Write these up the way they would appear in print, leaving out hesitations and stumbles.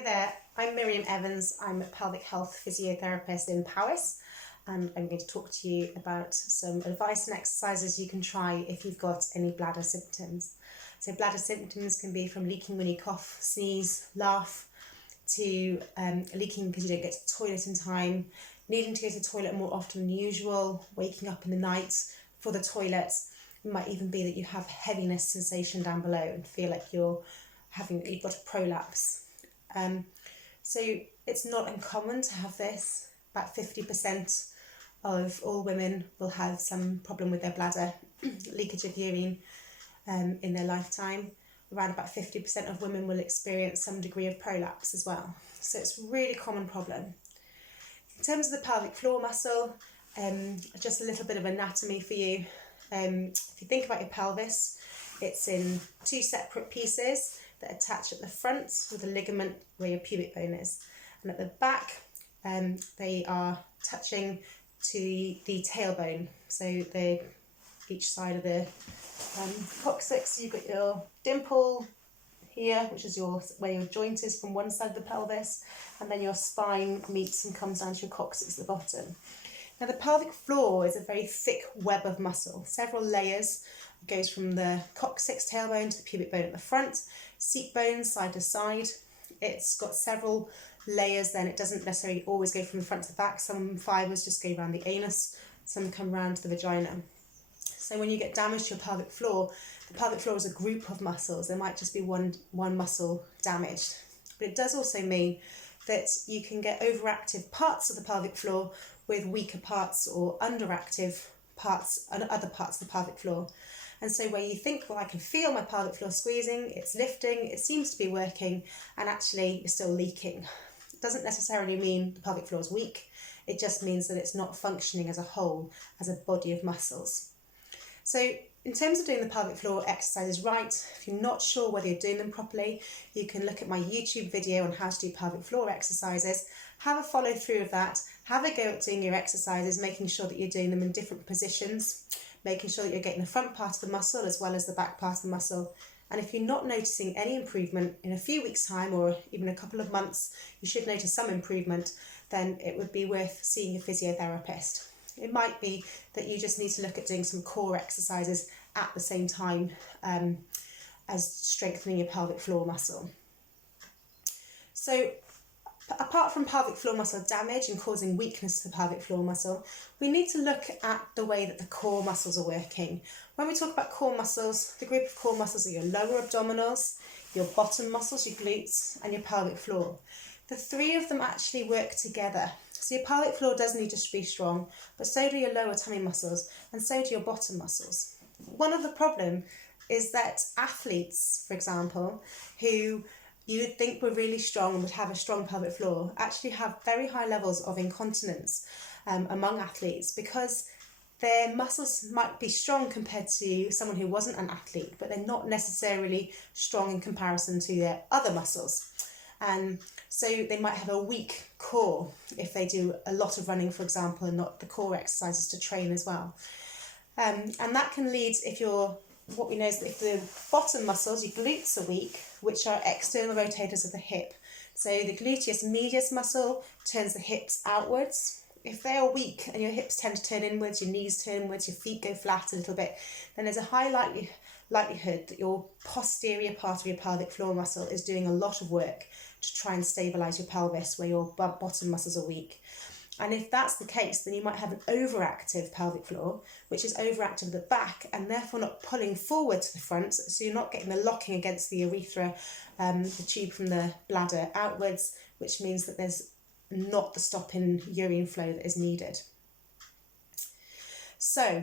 Hi there, I'm Miriam Evans. I'm a pelvic health physiotherapist in Powys, and I'm going to talk to you about some advice and exercises you can try if you've got any bladder symptoms. So bladder symptoms can be from leaking when you cough, sneeze, laugh, to leaking because you don't get to the toilet in time, needing to go to the toilet more often than usual, waking up in the night for the toilet. It might even be that you have heaviness sensation down below and feel like you've got a prolapse. So it's not uncommon to have this. About 50% of all women will have some problem with their bladder, leakage of urine in their lifetime. Around about 50% of women will experience some degree of prolapse as well. So it's a really common problem. In terms of the pelvic floor muscle, just a little bit of anatomy for you. If you think about your pelvis, it's in two separate pieces that attach at the front with a ligament where your pubic bone is, and at the back they are touching to the tailbone, so each side of the coccyx. You've got your dimple here, which is where your joint is from one side of the pelvis, and then your spine meets and comes down to your coccyx at the bottom. Now the pelvic floor is a very thick web of muscle, several layers. It goes from the coccyx tailbone to the pubic bone at the front, seat bones side to side. It's got several layers then. It doesn't necessarily always go from the front to the back. Some fibres just go around the anus, some come round to the vagina. So when you get damage to your pelvic floor, the pelvic floor is a group of muscles. There might just be one muscle damaged. But it does also mean that you can get overactive parts of the pelvic floor with weaker parts or underactive parts and other parts of the pelvic floor. And so where you think, well, I can feel my pelvic floor squeezing, it's lifting, it seems to be working, and actually you're still leaking. It doesn't necessarily mean the pelvic floor is weak. It just means that it's not functioning as a whole, as a body of muscles. So in terms of doing the pelvic floor exercises right, if you're not sure whether you're doing them properly, you can look at my YouTube video on how to do pelvic floor exercises, have a follow through of that, have a go at doing your exercises, making sure that you're doing them in different positions, making sure that you're getting the front part of the muscle as well as the back part of the muscle. And if you're not noticing any improvement in a few weeks' time or even a couple of months, you should notice some improvement, then it would be worth seeing a physiotherapist. It might be that you just need to look at doing some core exercises at the same time as strengthening your pelvic floor muscle. So apart from pelvic floor muscle damage and causing weakness to the pelvic floor muscle, we need to look at the way that the core muscles are working. When we talk about core muscles, the group of core muscles are your lower abdominals, your bottom muscles, your glutes, and your pelvic floor. The three of them actually work together. So your pelvic floor does need to be strong, but so do your lower tummy muscles, and so do your bottom muscles. One of the problems is that athletes, for example, who you would think were really strong and would have a strong pelvic floor, actually have very high levels of incontinence among athletes, because their muscles might be strong compared to someone who wasn't an athlete, but they're not necessarily strong in comparison to their other muscles. So they might have a weak core if they do a lot of running, for example, and not the core exercises to train as well. And that can lead, what we know is that if the bottom muscles, your glutes, are weak, which are external rotators of the hip. So the gluteus medius muscle turns the hips outwards. If they are weak and your hips tend to turn inwards, your knees turn inwards, your feet go flat a little bit, then there's a high likelihood that your posterior part of your pelvic floor muscle is doing a lot of work to try and stabilise your pelvis where your bottom muscles are weak. And if that's the case, then you might have an overactive pelvic floor, which is overactive at the back and therefore not pulling forward to the front, so you're not getting the locking against the urethra, the tube from the bladder outwards, which means that there's not the stop in urine flow that is needed. So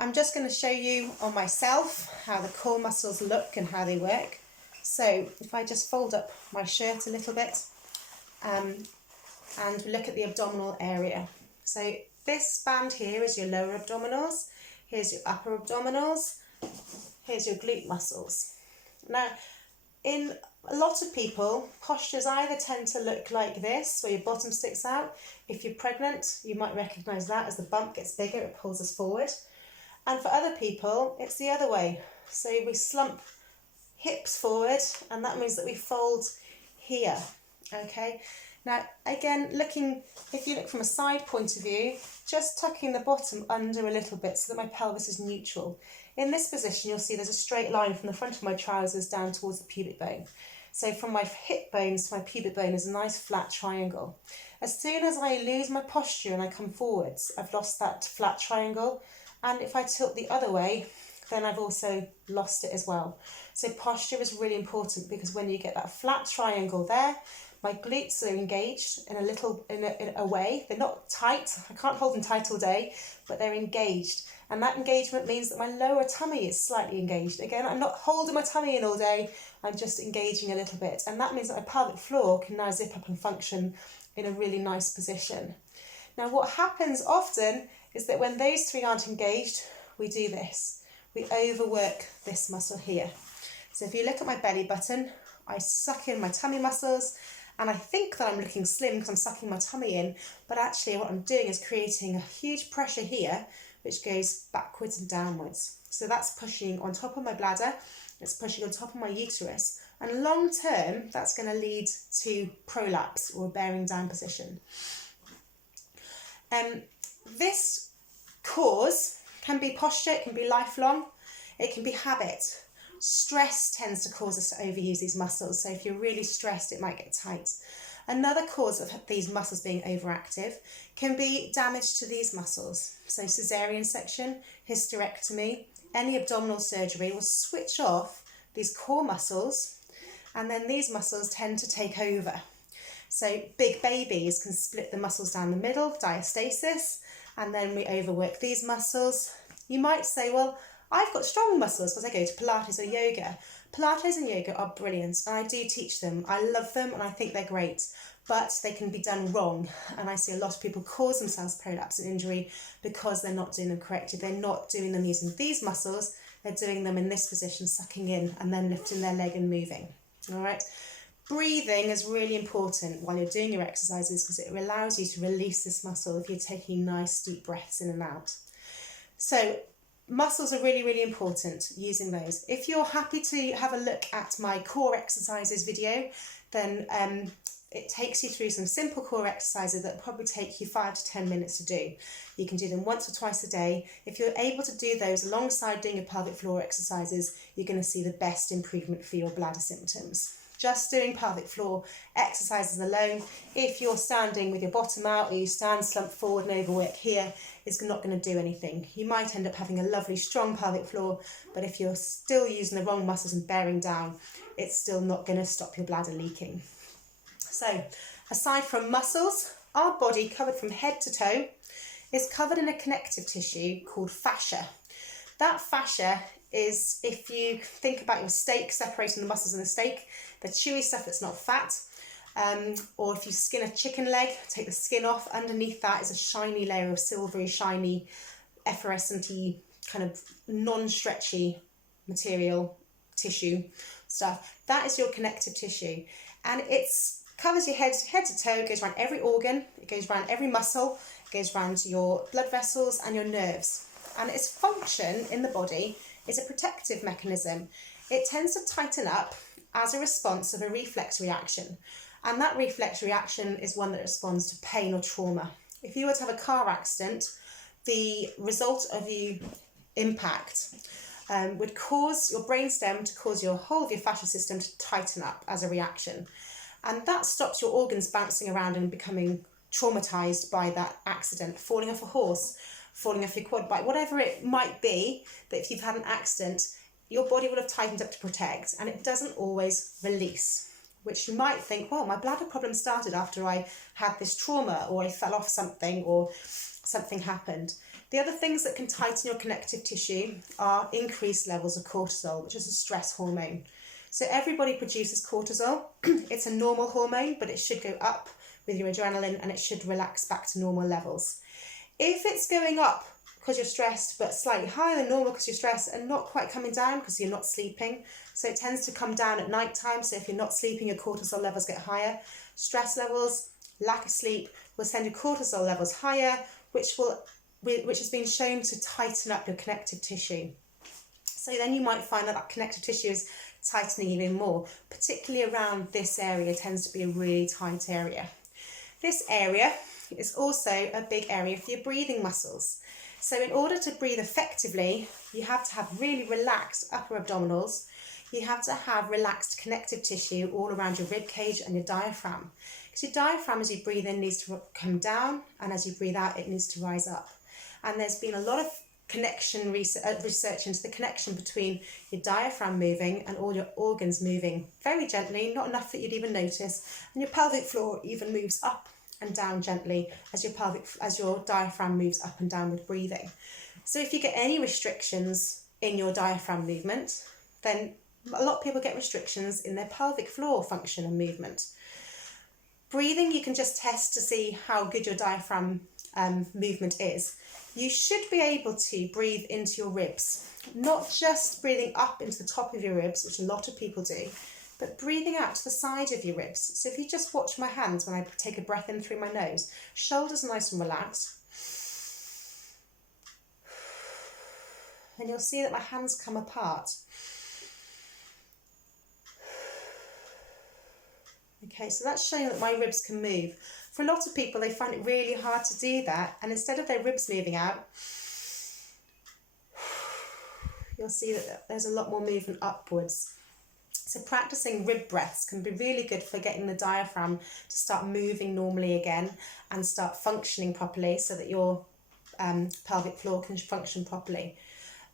I'm just going to show you on myself how the core muscles look and how they work. So if I just fold up my shirt a little bit and we look at the abdominal area. So this band here is your lower abdominals, here's your upper abdominals, here's your glute muscles. Now, in a lot of people, postures either tend to look like this, where your bottom sticks out. If you're pregnant, you might recognise that. As the bump gets bigger, it pulls us forward. And for other people, it's the other way. So we slump hips forward, and that means that we fold here, okay? Now, again, if you look from a side point of view, just tucking the bottom under a little bit so that my pelvis is neutral. In this position, you'll see there's a straight line from the front of my trousers down towards the pubic bone. So from my hip bones to my pubic bone is a nice flat triangle. As soon as I lose my posture and I come forwards, I've lost that flat triangle. And if I tilt the other way, then I've also lost it as well. So posture is really important, because when you get that flat triangle there, my glutes are engaged in a way. They're not tight. I can't hold them tight all day, but they're engaged. And that engagement means that my lower tummy is slightly engaged. Again, I'm not holding my tummy in all day. I'm just engaging a little bit. And that means that my pelvic floor can now zip up and function in a really nice position. Now, what happens often is that when those three aren't engaged, we do this. We overwork this muscle here. So if you look at my belly button, I suck in my tummy muscles, and I think that I'm looking slim because I'm sucking my tummy in, but actually what I'm doing is creating a huge pressure here, which goes backwards and downwards. So that's pushing on top of my bladder, it's pushing on top of my uterus, and long term, that's going to lead to prolapse, or bearing down position. This cause can be posture, it can be lifelong, it can be habit. Stress tends to cause us to overuse these muscles, so if you're really stressed, it might get tight. Another cause of these muscles being overactive can be damage to these muscles. So cesarean section, hysterectomy, any abdominal surgery will switch off these core muscles, and then these muscles tend to take over. So big babies can split the muscles down the middle, diastasis, and then we overwork these muscles. You might say, well, I've got strong muscles because I go to Pilates or yoga. Pilates and yoga are brilliant, and I do teach them. I love them and I think they're great, but they can be done wrong. And I see a lot of people cause themselves prolapse and injury because they're not doing them correctly. They're not doing them using these muscles. They're doing them in this position, sucking in and then lifting their leg and moving. All right. Breathing is really important while you're doing your exercises, because it allows you to release this muscle if you're taking nice deep breaths in and out. So muscles are really, really important, using those. If you're happy to have a look at my core exercises video, then it takes you through some simple core exercises that will probably take you 5 to 10 minutes to do. You can do them once or twice a day. If you're able to do those alongside doing your pelvic floor exercises, you're going to see the best improvement for your bladder symptoms. Just doing pelvic floor exercises alone, if you're standing with your bottom out, or you stand slumped forward and overwork here, is not going to do anything. You might end up having a lovely strong pelvic floor, but if you're still using the wrong muscles and bearing down, it's still not going to stop your bladder leaking. So, aside from muscles, our body, covered from head to toe, is covered in a connective tissue called fascia. That fascia is, if you think about your steak, separating the muscles in the steak, the chewy stuff that's not fat, or if you skin a chicken leg, take the skin off, underneath that is a shiny layer of silvery, shiny, effervescent-y, kind of non-stretchy material, tissue stuff. That is your connective tissue, and it's covers your head to toe. It goes around every organ, it goes around every muscle, it goes around your blood vessels and your nerves, and its function in the body is a protective mechanism. It tends to tighten up as a response of a reflex reaction, and that reflex reaction is one that responds to pain or trauma. If you were to have a car accident, the result of the impact would cause your brainstem to cause your whole of your fascial system to tighten up as a reaction, and that stops your organs bouncing around and becoming traumatized by that accident, falling off a horse, falling off your quad bike, whatever it might be, that if you've had an accident, your body will have tightened up to protect, and it doesn't always release, which you might think, well, my bladder problem started after I had this trauma, or I fell off something, or something happened. The other things that can tighten your connective tissue are increased levels of cortisol, which is a stress hormone. So everybody produces cortisol. It's a normal hormone, but it should go up with your adrenaline, and it should relax back to normal levels. If it's going up because you're stressed, but slightly higher than normal because you're stressed, and not quite coming down because you're not sleeping, so it tends to come down at night time. So if you're not sleeping, your cortisol levels get higher. Stress levels, lack of sleep will send your cortisol levels higher, which has been shown to tighten up your connective tissue. So then you might find that connective tissue is tightening even more, particularly around this area tends to be a really tight area. This area is also a big area for your breathing muscles. So in order to breathe effectively, you have to have really relaxed upper abdominals. You have to have relaxed connective tissue all around your rib cage and your diaphragm. Because your diaphragm, as you breathe in, needs to come down, and as you breathe out, it needs to rise up. And there's been a lot of connection research into the connection between your diaphragm moving and all your organs moving very gently, not enough that you'd even notice, and your pelvic floor even moves up and down gently as your diaphragm moves up and down with breathing. So if you get any restrictions in your diaphragm movement, then a lot of people get restrictions in their pelvic floor function and movement. Breathing, you can just test to see how good your diaphragm movement is. You should be able to breathe into your ribs, not just breathing up into the top of your ribs, which a lot of people do, but breathing out to the side of your ribs. So if you just watch my hands when I take a breath in through my nose, shoulders are nice and relaxed. And you'll see that my hands come apart. Okay, so that's showing that my ribs can move. For a lot of people, they find it really hard to do that, and instead of their ribs moving out, you'll see that there's a lot more movement upwards. So practicing rib breaths can be really good for getting the diaphragm to start moving normally again and start functioning properly so that your pelvic floor can function properly.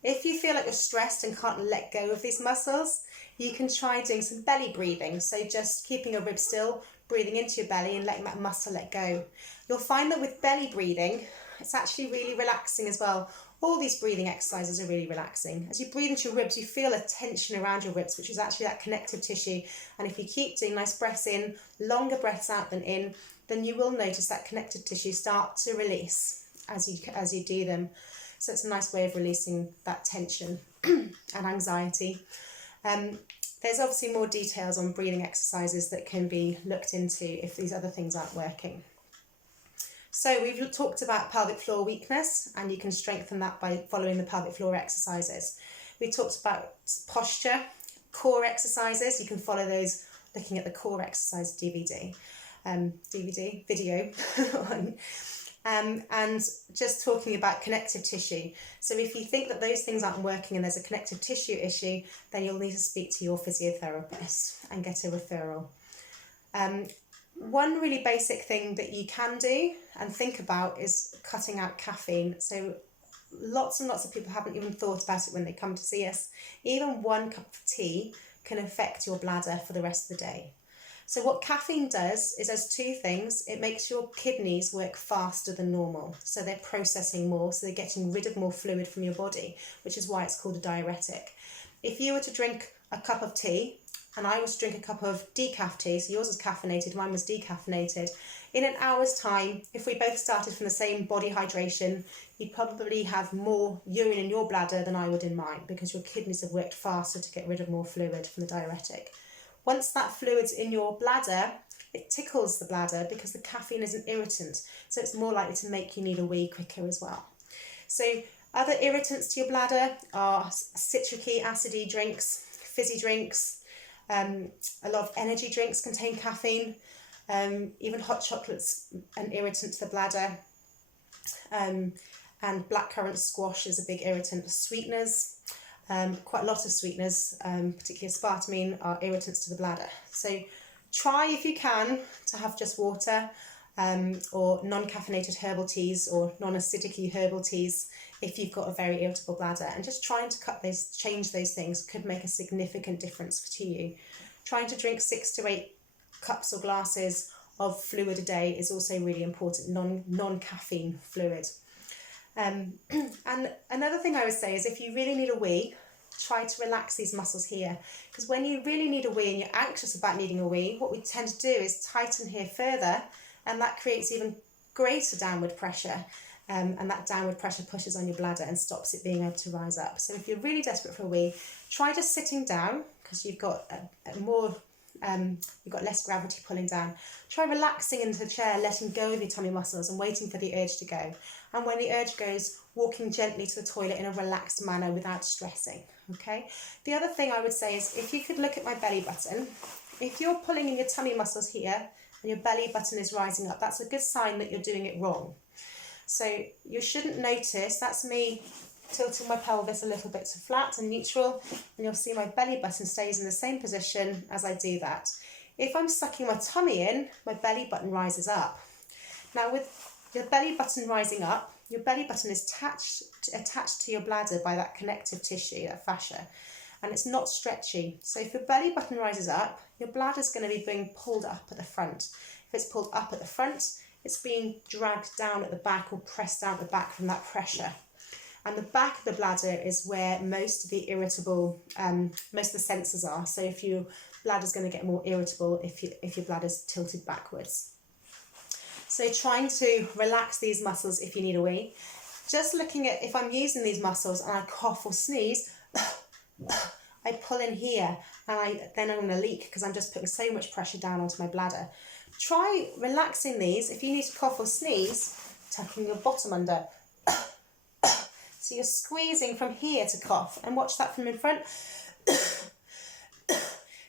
If you feel like you're stressed and can't let go of these muscles, you can try doing some belly breathing. So just keeping your ribs still, breathing into your belly and letting that muscle let go. You'll find that with belly breathing, it's actually really relaxing as well. All these breathing exercises are really relaxing. As you breathe into your ribs, you feel a tension around your ribs, which is actually that connective tissue. And if you keep doing nice breaths in, longer breaths out than in, then you will notice that connective tissue start to release as you do them. So it's a nice way of releasing that tension and anxiety. There's obviously more details on breathing exercises that can be looked into if these other things aren't working. So we've talked about pelvic floor weakness, and you can strengthen that by following the pelvic floor exercises. We talked about posture, core exercises. You can follow those looking at the core exercise video. And just talking about connective tissue. So if you think that those things aren't working and there's a connective tissue issue, then you'll need to speak to your physiotherapist and get a referral. One really basic thing that you can do and think about is cutting out caffeine. So lots and lots of people haven't even thought about it when they come to see us. Even 1 cup of tea can affect your bladder for the rest of the day. So what caffeine does is does 2 things. It makes your kidneys work faster than normal. So they're processing more, so they're getting rid of more fluid from your body, which is why it's called a diuretic. If you were to drink a cup of tea, and I was to drink a cup of decaf tea, so yours was caffeinated, mine was decaffeinated, in an hour's time, if we both started from the same body hydration, you'd probably have more urine in your bladder than I would in mine, because your kidneys have worked faster to get rid of more fluid from the diuretic. Once that fluid's in your bladder, it tickles the bladder because the caffeine is an irritant, so it's more likely to make you need a wee quicker as well. So other irritants to your bladder are citric acidy drinks, fizzy drinks. A lot of energy drinks contain caffeine. Even hot chocolate's an irritant to the bladder. And blackcurrant squash is a big irritant. Sweeteners. Quite a lot of sweeteners, particularly aspartame, are irritants to the bladder. So try, if you can, to have just water or non-caffeinated herbal teas or non-acidic herbal teas if you've got a very irritable bladder. And just trying to change those things could make a significant difference to you. Trying to drink 6 to 8 cups or glasses of fluid a day is also really important, non-caffeine fluid. And another thing I would say is if you really need a wee, try to relax these muscles here, because when you really need a wee and you're anxious about needing a wee, what we tend to do is tighten here further, and that creates even greater downward pressure, and that downward pressure pushes on your bladder and stops it being able to rise up. So if you're really desperate for a wee, try just sitting down, because you've got you've got less gravity pulling down. Try relaxing into the chair, letting go of your tummy muscles and waiting for the urge to go. And when the urge goes, walking gently to the toilet in a relaxed manner without stressing. okay? The other thing I would say is if you could look at my belly button, if you're pulling in your tummy muscles here and your belly button is rising up, that's a good sign that you're doing it wrong. So you shouldn't notice, that's me tilting my pelvis a little bit to flat and neutral, and you'll see my belly button stays in the same position as I do that. If I'm sucking my tummy in, my belly button rises up. Now with your belly button rising up, your belly button is attached to your bladder by that connective tissue, that fascia, and it's not stretchy. So if your belly button rises up, your bladder's going to be being pulled up at the front. If it's pulled up at the front, it's being dragged down at the back or pressed down at the back from that pressure. And the back of the bladder is where most of the most of the sensors are. So if your bladder's going to get more irritable if your bladder's tilted backwards. So trying to relax these muscles if you need a wee. Just looking at if I'm using these muscles and I cough or sneeze, I pull in here and then I'm going to leak because I'm just putting so much pressure down onto my bladder. Try relaxing these. If you need to cough or sneeze, tucking your bottom under. So you're squeezing from here to cough, and watch that from in front.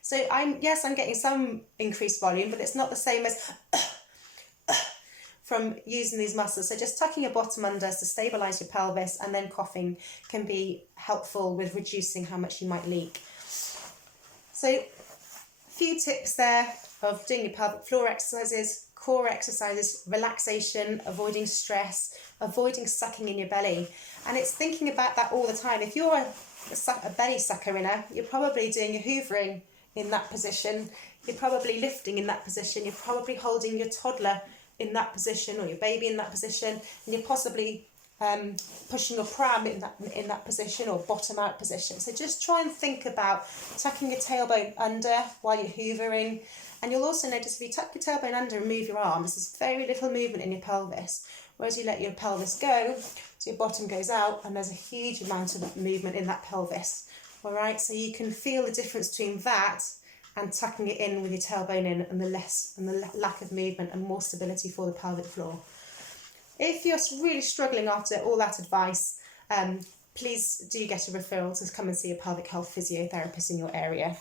So I'm getting some increased volume, but it's not the same as from using these muscles. So just tucking your bottom under to stabilise your pelvis, and then coughing can be helpful with reducing how much you might leak. So a few tips there of doing your pelvic floor exercises, core exercises, relaxation, avoiding stress, avoiding sucking in your belly. And it's thinking about that all the time. If you're a belly sucker inner, you're probably doing your hoovering in that position. You're probably lifting in that position. You're probably holding your toddler in that position or your baby in that position. And you're possibly pushing your pram in that position or bottom out position. So just try and think about tucking your tailbone under while you're hoovering. And you'll also notice if you tuck your tailbone under and move your arms, there's very little movement in your pelvis. Whereas you let your pelvis go, so your bottom goes out, and there's a huge amount of movement in that pelvis. All right, so you can feel the difference between that and tucking it in with your tailbone in, and the lack of movement and more stability for the pelvic floor. If you're really struggling after all that advice, please do get a referral to come and see a pelvic health physiotherapist in your area.